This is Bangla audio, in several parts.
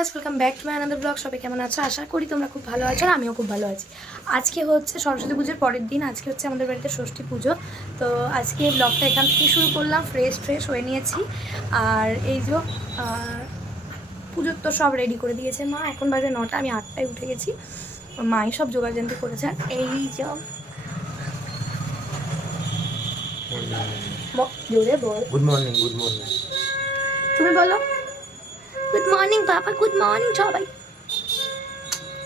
Guys, welcome back to my another blog. সবাই কেমন আছো? আশা করি তোমরা খুব ভালো আছো আর আমিও খুব ভালো আছি। আজকে হচ্ছে সরস্বতী পুজোর পরের দিন। আজকে হচ্ছে আমাদের বাড়িতে ষষ্ঠী পুজো। তো আজকে ব্লগটা এখান থেকে শুরু করলাম। ফ্রেশ হয়ে নিয়েছি। আর এই যে পুজোর তো সব রেডি করে দিয়েছে মা। এখন বাজে 9টা, আমি 8টায় উঠে গেছি। মাই সব জোগাড়যন্ত্র করেছে। এই যে জোরে বল, গুড মর্নিং। Good morning. তুমি বলো গুড মর্নিং পাপা। গুড মর্নিং সবাই।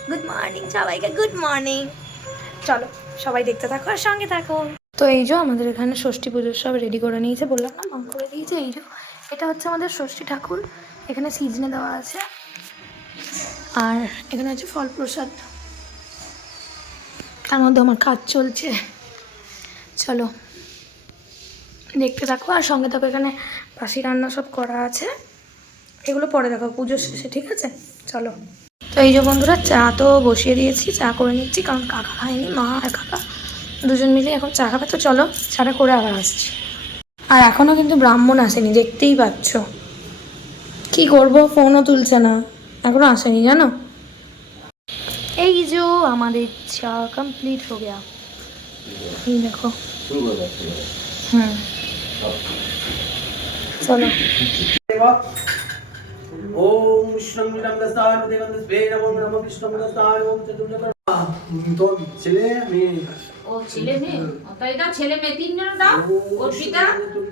গুড মর্নিং সবাইকে। Good morning. চলো সবাই দেখতে থাকো আর সঙ্গে থাকো। তো এই যে আমাদের এখানে ষষ্ঠী পুজোর সব রেডি করে নিয়েছে, বললাম না মা করে দিয়েছে। এই যে এটা হচ্ছে আমাদের ষষ্ঠী ঠাকুর। এখানে সিজনে দেওয়া আছে আর এখানে হচ্ছে ফল প্রসাদ। তার মধ্যে আমার কাজ চলছে। চলো দেখতে থাকো আর সঙ্গে থাকো। এখানে বাসি রান্না সব করা আছে, এগুলো পরে দেখো পুজোর শেষে, ঠিক আছে? চলো। তো এই যে বন্ধুরা, চা তো বসিয়ে দিয়েছি, চা করে নিচ্ছি, কারণ কাকা খায়নি, মা আর কাকা দুজন মিলে এখন চা খাবে। তো চলো চাটা করে আবার আসছি। আর এখনও কিন্তু ব্রাহ্মণ আসেনি, দেখতেই পাচ্ছ। কি করব, ফোনও তুলছে না, এখনও আসেনি জানো। এই যে আমাদের চা কমপ্লিট হয়ে গেয়া। এই দেখো। চলো। ओम विष्णुमिदं दस्तानुदेवं तस्मै नमो नमः विष्णुमिदस्तानुं चतुर्दश তো ছেলে মেয়ে ও ছেলে মেয়ে, তাই দাও ছেলে মেয়ে তিনজন দাও। অর্পিতা,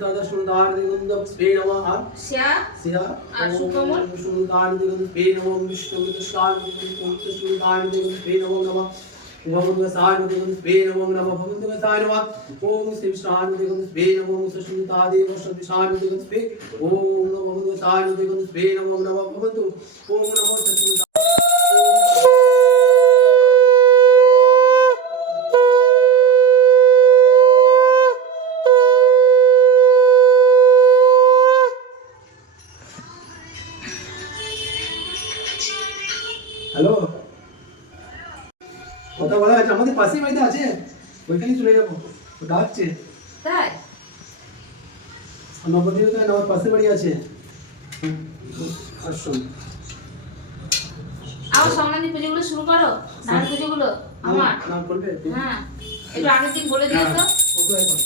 দাদা সুন্দর দেবন্দ তস্मै নমঃ আর শ্রেয়া সিয়া আর সুকমল। সুন্দর দেবন্দ তস্मै নমঃ বিষ্ণুমিদস্তানুদেবं সুন্দর দেবন্দ তস্मै নমঃ ভগবদ্গীতানুদেবं তস্मै নমঃ ভগবদ্গীতানুদেবं ওম শ্রী বিষ্ণুদেবं তস্मै নমঃ সুন্দরদেবं সবিষ্ণুদেবं তস্मै ওম নমঃ ভগবদ্গীতানুদেবं তস্मै নমঃ ভগবন্তু ওম নমঃ সচ্চিদানন্দ। হ্যালো, কথা বলা আছে, আমাদের পাশেই বাড়িতে আছে, ওইখানেই চলে যাবো। ও ডাকছে। তাই নবদ্বীপে তো আমার পাশে বাড়ি আছে। আসুন। আবার সংক্রান্তি পুজোগুলো শুরু করো, ধান পুজোগুলো আমার। নাম করবে? হ্যাঁ, একটু আগের দিন বলে দিও তো। কত এখন?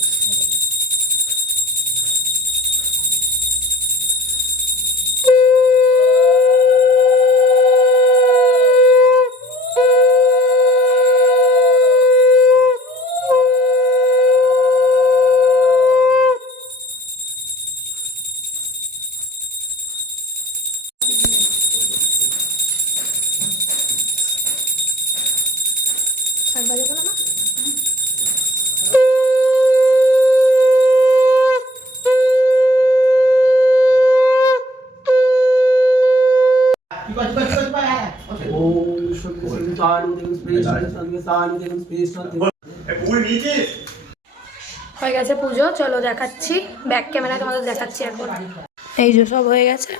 বাজাবো না মা? ওম সন্তুষ্টানুদেবং স্পেশানুদেবং স্পেশানুদেবং। হয়ে গেছে পুজো, চলো দেখাচ্ছি। ব্যাক ক্যামেরা তোমাদের দেখাচ্ছি এখন। এই যে সব হয়ে গেছে,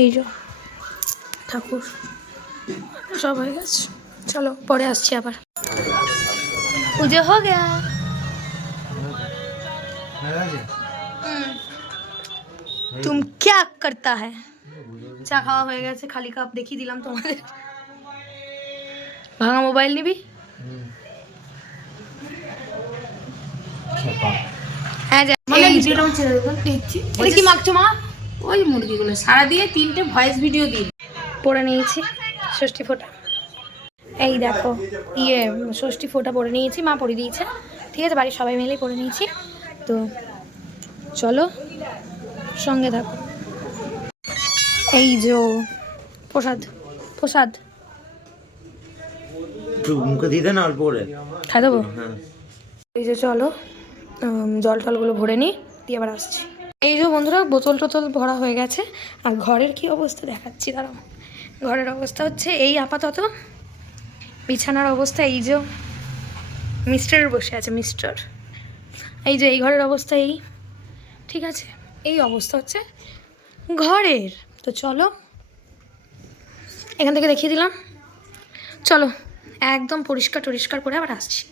এই যে ঠাকুর সব হয়ে গেছে। চলো পরে আসছি আবার। পুজো হয়ে গেয়া। তুম ক্যা করতা হ্যায়? চা খাওয়া হয়ে গেছে, খালি কাপ দেখিয়ে দিলাম তোমাদের। ভাঙা মোবাইল নিবি? হ্যাঁ, কি মাখছো মা? ওই মুরগিগুলো সারা দিয়ে 3টে ভয়েস ভিডিও দিন পরে নিয়েছি ষষ্ঠী ফোঁটা। এই দেখো, ষষ্ঠী ফোঁটা পরে নিয়েছি, মা পরে দিয়েছে, ঠিক আছে? বাড়ির সবাই মিলেই পরে নিয়েছি। তো চলো সঙ্গে থাকো। এই যে প্রসাদ প্রসাদ মুখে দিতে না অল্প করে খাই দেবো। এই যে চলো জল টলগুলো ভরে নিই, দিয়ে আবার আসছি। এই যে বন্ধুরা, বোতল টোতল ভরা হয়ে গেছে। আর ঘরের কি অবস্থা দেখাচ্ছি, দাঁড়াও। ঘরের অবস্থা হচ্ছে এই, আপাতত বিছানার অবস্থা এই যে, মিস্টার বসে আছে, মিস্টার। এই যে এই ঘরের অবস্থা এই, ঠিক আছে? এই অবস্থা হচ্ছে ঘরের। তো চলো এখান থেকে দেখিয়ে দিলাম, চলো একদম পরিষ্কার টরিষ্কার করে আবার আসছি।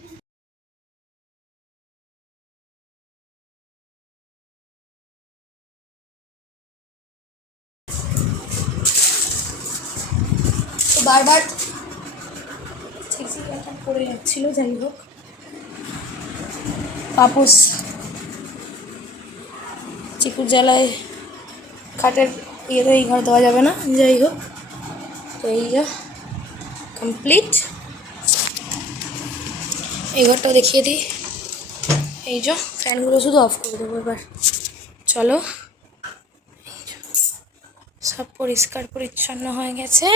বারবার একটা পড়ে যাচ্ছিল, যাই হোক পাপোস চিকুর জ্বালায় খাটের ইয়ে তো এই ঘর দেওয়া যাবে না, যাই হোক। তো এই যা কমপ্লিট, এই ঘরটাও দেখিয়ে দিই। এই যে ফ্যানগুলো শুধু অফ করে দেবো এবার। চলো, সব পরিষ্কার পরিচ্ছন্ন হয়ে গেছে।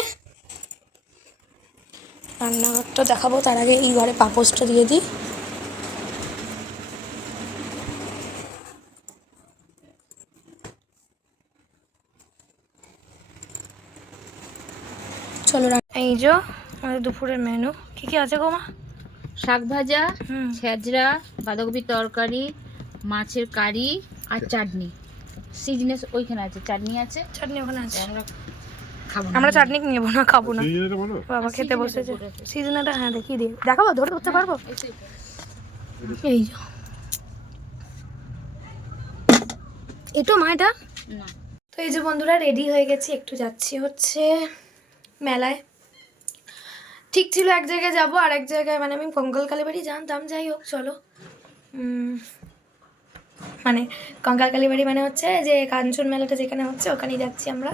রান্নাঘরটা দেখাবো, তার আগে এই ঘরে পাপোসটা দিয়ে দিই। চলো, এই যে আমাদের দুপুরের মেনু কী কী আছে গো মা? শাক ভাজা, হুম। ছেঁচড়া, বাঁধাকপির তরকারি, মাছের কারি আর চাটনি। সিজনেস ওইখানে আছে, চাটনি আছে। চাটনি ওখানে আছে, আমরা খাবো না। আমরা চাটনি নেবো না, খাবো না। বাবা খেতে বসেছে। সিজনাটা হ্যাঁ দেখিয়ে দিই, দেখাবো, ধরে ধরতে পারবো? এই যে এটো মা এটা। না। তো এই যে বন্ধুরা রেডি হয়ে গেছি, একটু যাচ্ছি হচ্ছে মেলায়। ঠিক ছিল এক জায়গায় যাব, আর এক জায়গায় মানে আমি কঙ্কাল কালীবাড়ি জানতাম, যাই হোক চলো। মানে কঙ্কাল কালীবাড়ি মানে হচ্ছে যে কাঞ্চন মেলাটা যেখানে হচ্ছে ওখানেই যাচ্ছি আমরা।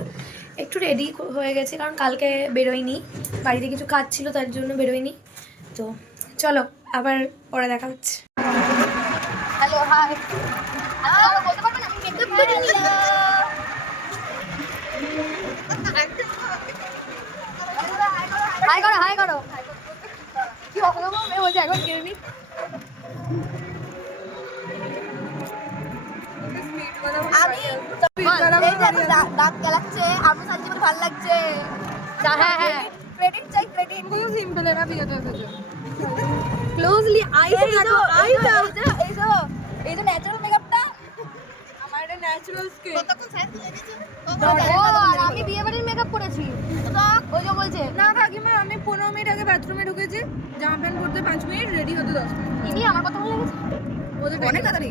একটু রেডি হয়ে গেছি কারণ কালকে বেরোয়নি, বাড়িতে কিছু কাজ ছিল তার জন্য বেরোয়নি। তো চলো আবার পরে দেখা হচ্ছে। Hello, hi. বলতে পারবেন আমি মেকআপ করে নিলাম। হাই করো, হাই করো। কি অসম্ভব মেয়ে বলছে, একবার কেড়ে নি। আমি দাঁত গেলাচ্ছে, আমি সাজি বলে ভালো লাগছে। হ্যাঁ হ্যাঁ, ক্রেডিট চাই, ক্রেডিট। খুব সিম্পল এরা বিয়েতে এসেছে। ক্লোজলি আইটা দেখো, আইটা এই যে ন্যাচারাল মেকআপটা আমার, এটা ন্যাচারাল স্কিন। কতক্ষণ সাইজ লেগেছে? আর আমি বিয়ে বাড়ির মেকআপ করেছি তো ওই যে বলছে না কাকিমা, আমি 15 মিনিট আগে বাথরুমে ঢুকেছি, জামা প্যান্ট পরতে 5 মিনিট, রেডি হতে 10 মিনিট। ইনি আমার কথা ভালো লেগেছে, ওদের অনেক তাড়াতাড়ি।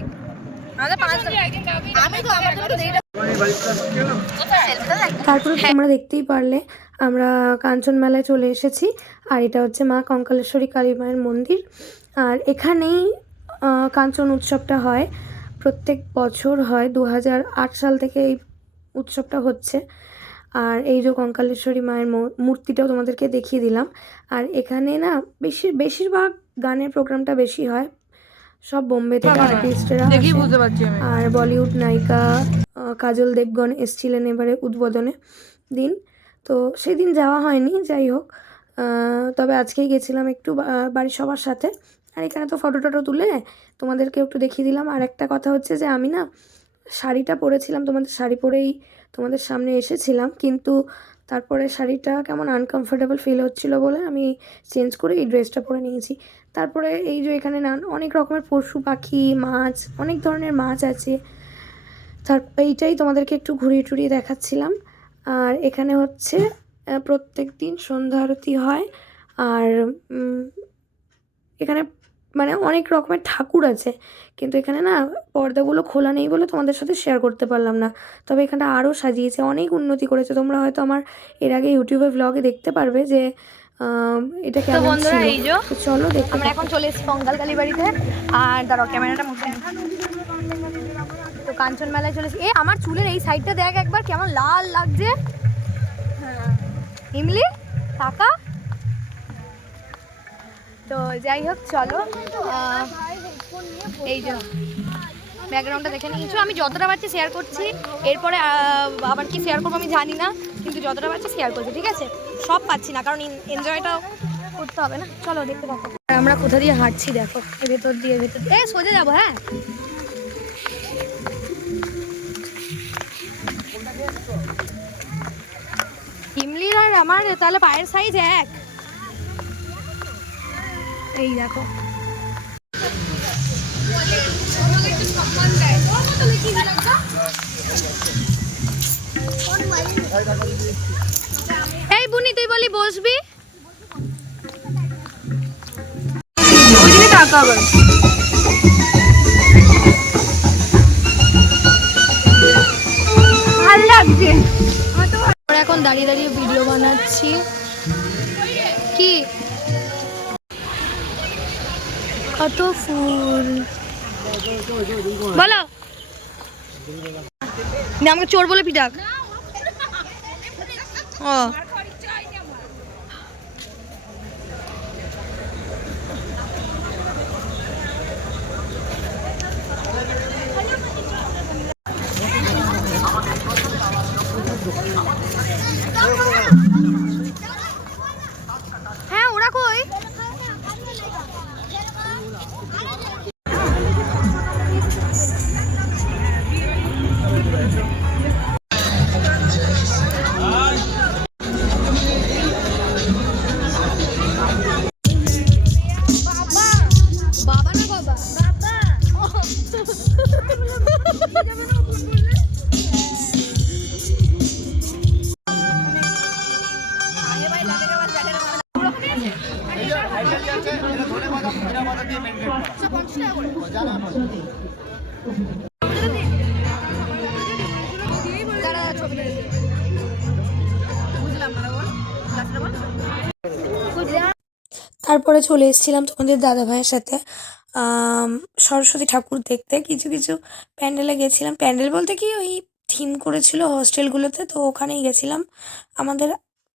আমাদের 5 আমি তো আমার জন্য তো দেরিটা। তারপরে তোমরা দেখতেই পারলে আমরা কাঞ্চন মেলায় চলে এসেছি। আর এটা হচ্ছে মা কঙ্কালেশ্বরী কালী মায়ের মন্দির। আর এখানেই কাঞ্চন উৎসবটা হয়, প্রত্যেক বছর হয়। 2008 সাল থেকে এই উৎসবটা হচ্ছে। আর এই যে কঙ্কালেশ্বরী মায়ের মূর্তিটাও তোমাদেরকে দেখিয়ে দিলাম। আর এখানে না বেশিরভাগ গানের প্রোগ্রামটা বেশি হয়, সব বোম্বে থেকে আর্টিস্টরা আসে। আর বলিউড নায়িকা কাজল দেবগন এসেছিলেন এবারে উদ্বোধনে দিন। তো সেই দিন যাওয়া হয়নি, যাই হোক। তবে আজকেই গেছিলাম একটু বাড়ির সবার সাথে। আর এখানে তো ফটো টটো তুলে তোমাদেরকে একটু দেখিয়ে দিলাম। আর একটা কথা হচ্ছে যে আমি না শাড়িটা পরেছিলাম, তোমাদের শাড়ি পরেই তোমাদের সামনে এসেছিলাম, কিন্তু তারপরে শাড়িটা কেমন আনকমফোর্টেবল ফিল হচ্ছিলো বলে আমি চেঞ্জ করে এই ড্রেসটা পরে নিয়েছি। তারপরে এই যে এখানে অনেক রকমের পশু পাখি, মাছ, অনেক ধরনের মাছ আছে। এইটাই তোমাদেরকে একটু ঘুরিয়ে টুরিয়ে দেখাচ্ছিলাম। আর এখানে হচ্ছে প্রত্যেক দিন সন্ধ্যা আরতি হয়। আর এখানে মানে অনেক রকমের ঠাকুর আছে, কিন্তু এখানে না পর্দাগুলো খোলা নেই বলে তোমাদের সাথে শেয়ার করতে পারলাম না। তবে এখানটা আরও সাজিয়েছে, অনেক উন্নতি করেছে। তোমরা হয়তো আমার এর আগে ইউটিউবে ব্লগে দেখতে পারবে যে এটা কেমন ছিল। তো চলো দেখো, আমরা এখন চলে এসেছি কঙ্কাল কালীবাড়িতে। আর দাঁড়াও ক্যামেরাটা মুছে। তো কাঞ্চন মেলায় চলে এসেছি। আমার চুলের এই সাইডটা দেখ একবার, কেমন লাল লাগছে। ইমলি টাকা। তো যাই হোক চলো, এই যে ব্যাকগ্রাউন্ডটা দেখে নিয়েছো। আমি যতটা পারছি শেয়ার করছি, এরপরে আবার কি শেয়ার করবো আমি জানি না, কিন্তু যতটা পারছি শেয়ার করছি, ঠিক আছে? সব পাচ্ছি না কারণ এনজয়টাও করতে হবে না। চলো দেখতে পাবো আমরা কোথা দিয়ে হাঁটছি দেখো, ভেতর দিয়ে সোজা যাবো। হ্যাঁ, ইমলির আর আমার তাহলে পায়ের সাইজ এক। এই দেখো এই বুনি, তুই বলি বসবি। টাকা আবার ভালো লাগছে। আমরা এখন দাঁড়িয়ে দাঁড়িয়ে ভিডিও বানাচ্ছি। কি কত ফুল বলো, না আমাকে চোর বলে পিটাক। ও হ্যাঁ, ওরা কই? বাবা না বাবা, তারপরে চলে এসেছিলাম তোমাদের দাদা ভাইয়ের সাথে সরস্বতী ঠাকুর দেখতে। কিছু কিছু প্যান্ডেলে গেছিলাম, প্যান্ডেল বলতে কি ওই থিম করেছিল হস্টেলগুলোতে, তো ওখানেই গেছিলাম। আমাদের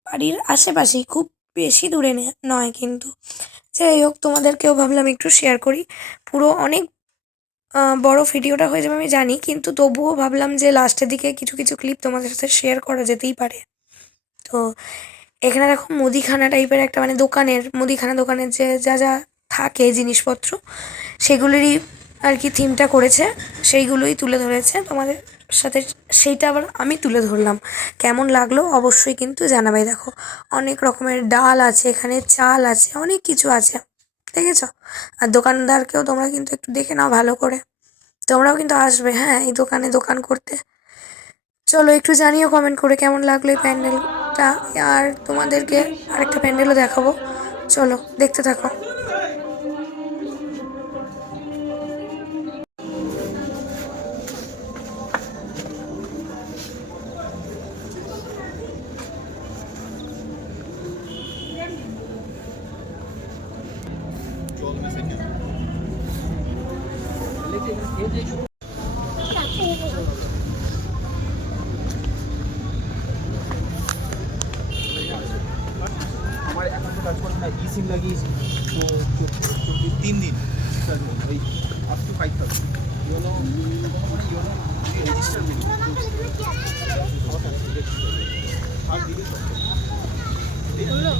বাড়ির আশেপাশেই, খুব বেশি দূরে নয় কিন্তু। যাই হোক, তোমাদেরকেও ভাবলাম একটু শেয়ার করি। পুরো অনেক বড় ভিডিওটা হয়ে যাবে আমি জানি, কিন্তু তবুও ভাবলাম যে লাস্টের দিকে কিছু কিছু ক্লিপ তোমাদের সাথে শেয়ার করা যেতেই পারে। তো এখানে দেখো মুদিখানা টাইপের একটা, মানে মুদিখানা দোকানের যে যা যা থাকে জিনিসপত্র, সেগুলোরই আর কি থিমটা করেছে, সেইগুলোই তুলে ধরেছে তোমাদের সাথে। সেইটা আবার আমি তুলে ধরলাম, কেমন লাগলো অবশ্যই কিন্তু জানাবে। দেখো অনেক রকমের ডাল আছে এখানে, চাল আছে, অনেক কিছু আছে, দেখেছো? আর দোকানদারকেও তোমরা কিন্তু একটু দেখে নাও ভালো করে, তোমরাও কিন্তু আসবে হ্যাঁ এই দোকানে দোকান করতে। চলো একটু জানিও কমেন্ট করে কেমন লাগলো এই প্যান্ডেলটা, আর তোমাদেরকে আরেকটা প্যান্ডেলও দেখাবো, চলো দেখতে থাকো। আমার এখন তো কাজ করছে না, ই সিম লাগিয়েছি তো 3 দিন ওই আপ টু 5000 ইউনো মানে ইউনো রেজিস্টার দিন আর দিবি তো হলো।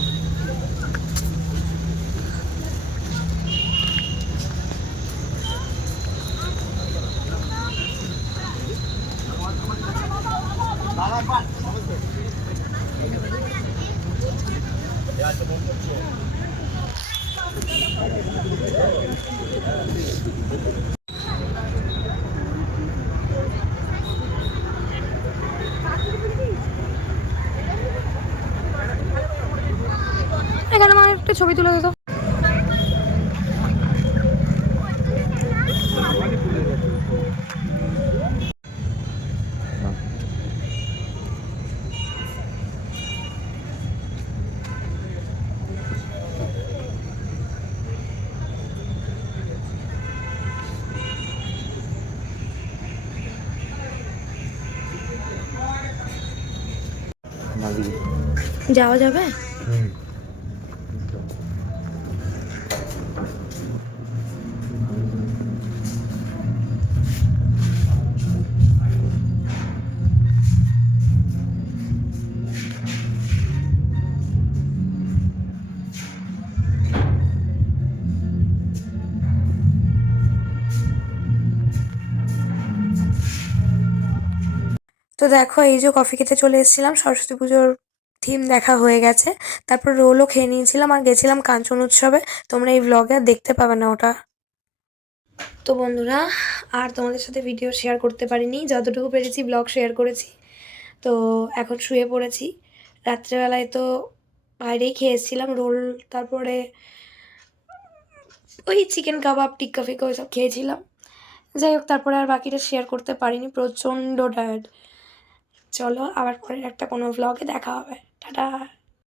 এখানে আমার একটা ছবি তুলে দিত। যাওয়া যাবে? তো দেখো এই যে কফি খেতে চলে এসেছিলাম, সরস্বতী পুজোর থিম দেখা হয়ে গেছে, তারপর রোলও খেয়ে নিয়েছিলাম, আর গেছিলাম কাঞ্চন উৎসবে। তোমরা এই ব্লগে আর দেখতে পাবে না ওটা। তো বন্ধুরা, আর তোমাদের সাথে ভিডিও শেয়ার করতে পারিনি, যতটুকু পেরেছি ব্লগ শেয়ার করেছি। তো এখন শুয়ে পড়েছি। রাত্রেবেলায় তো বাইরেই খেয়ে এসেছিলাম রোল, তারপরে ওই চিকেন কাবাব, টিক্কা ফিক্কা ওইসব খেয়েছিলাম। যাই হোক, তারপরে আর বাকিটা শেয়ার করতে পারিনি, প্রচণ্ড টায়ার্ড। চলো আবার পরের একটা কোনো ব্লগে দেখা হবে, টাটা।